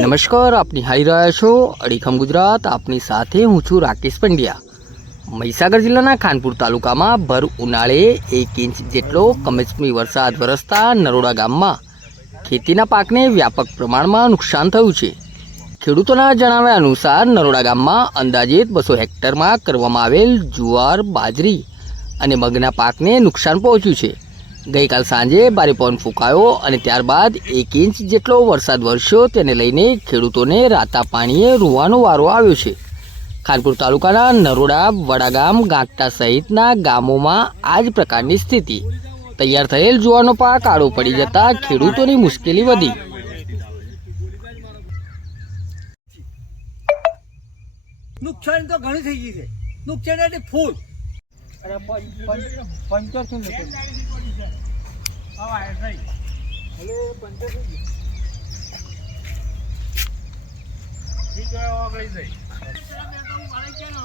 નમસ્કાર આપ નિહાળી રહ્યા છો અડીખમ ગુજરાત. આપની સાથે હું છું રાકેશ પંડ્યા. મહીસાગર જિલ્લાના ખાનપુર તાલુકામાં ભર ઉનાળે એક ઇંચ જેટલો કમોસમી વરસાદ વરસતા નરોડા ગામમાં. ખેતીના પાકને વ્યાપક પ્રમાણમાં નુકસાન થયું છે. ખેડૂતોના જણાવ્યા અનુસાર નરોડા ગામમાં અંદાજિત બસો હેક્ટરમાં કરવામાં આવેલ જુવાર, બાજરી અને મગના પાકને નુકસાન પહોંચ્યું છે. ગઈકાલ સાંજે ભારે પવન ફૂંકાયો અને ત્યારબાદ એક ઇંચ જેટલો વરસાદ વરસ્યો તેને લઈને ખેડૂતોને રાતા પાણીએ રૂવાનો વારો આવ્યો છે. ખાનપુર તાલુકાના નરોડા વડાગામ ગાંકટા સહિતના ગામોમાં આ જ પ્રકારની સ્થિતિ. તૈયાર થયેલ જુવાનો પાક આડો પડી જતા ખેડૂતોની મુશ્કેલી વધી. નુકસાન તો ઘણું થઈ ગયું છે. નુકસાન એટલે ફૂલ. પંચોતેર થઈ એટલે પંચર થઈ ગયું ઠીક ઓગળી જાય